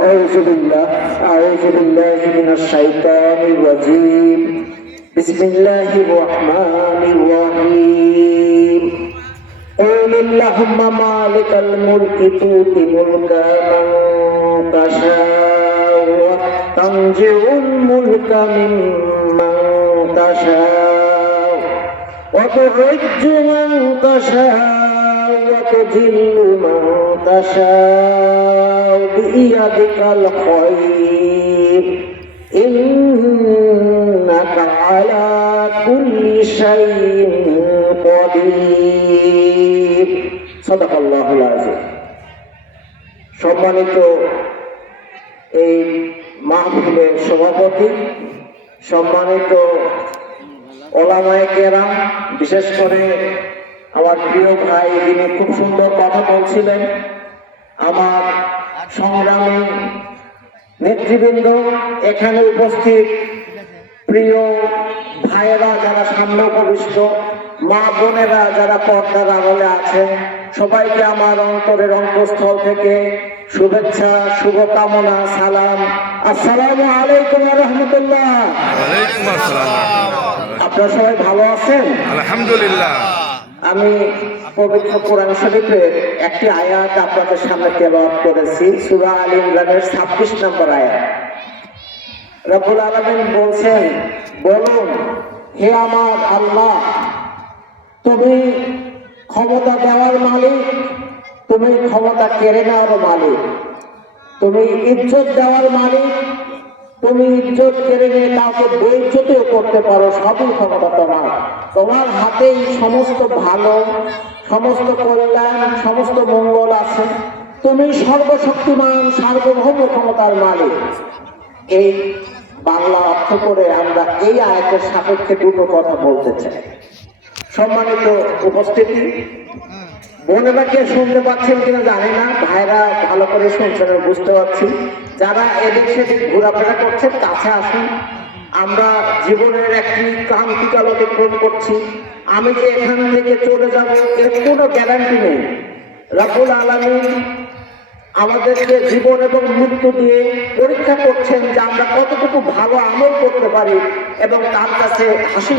أعوذ بالله من الشيطان الرجيم. بسم الله الرحمن الرحيم. قل اللهم مالك الملك تؤتي الملك من تشاء وتنزع الملك ممن تشاء وتعز من تشاء وتذل من تشاء بيدك الخير إنك على كل شيء قدير. صدق الله العظيم. সম্মানিত এই মাহফিলের সভাপতি, সম্মানিত ওলামায়ে কেরাম, বিশেষ করে আমার প্রিয় ভাই, যিনি খুব সুন্দর কথা বলছিলেন, আমার সংগ্রামী নেতৃবৃন্দ, এখানে উপস্থিত প্রিয় ভাইয়েরা যারা সামনে উপবিষ্ট, মা বোনেরা যারা পর্দার আড়ালে আছেন, সবাইকে আমার অন্তরের অন্তঃস্থল থেকে শুভেচ্ছা, শুভকামনা, সালাম। আসসালামু আলাইকুম ওয়া রাহমাতুল্লাহ। ওয়ালাইকুম আসসালাম। আপনারা সবাই ভালো আছেন? আলহামদুলিল্লাহ। আমি পবিত্র কোরআন শরীফের একটি আয়াত আপনাদের সামনে তেলাওয়াত করেছি, সূরা আলে ইমরানের 26 নম্বর আয়াত। রব্বুল আলামিন বলছেন, বলুন হে আমার আল্লাহ, তুমি ক্ষমতা দেওয়ার মালিক, তুমি ক্ষমতা কেড়ে নেওয়ার মালিক, তুমি ইজ্জত দেওয়ার মালিক, তুমি ইজ্জত কেড়ে নিয়ে কাউকে বেইজ্জতিও করতে পারো, সবই ক্ষমতা তোমার। তোমার হাতেই সমস্ত ভালো, সমস্ত কল্যাণ, সমস্ত মঙ্গল আছে। তুমি সর্বশক্তিমান, সার্বভৌম ক্ষমতার মালিক। এই বাংলা অর্থ করে আমরা এই আয়াতের সাপেক্ষে দুটো কথা বলতে চাই। সম্মানিত উপস্থিতি, বোনেরা কে শুনতে পাচ্ছেন কিনা জানি না, ভাইরা ভালো করে শুনছেন বুঝতে পারছি। যারা এদিক সেদিক ঘোরাফেরা করছেন, কাছে আসুন। আমরা জীবনের একটি ক্রান্তিকাল অতিক্রম করছি। আমি যে এখান থেকে চলে যাব এর কোনো গ্যারান্টি নেই। রব্বুল আলামিন আমাদেরকে জীবন এবং মৃত্যু দিয়ে পরীক্ষা করছেন যে আমরা কতটুকু ভালো আমল করতে পারি এবং তার কাছে হাসি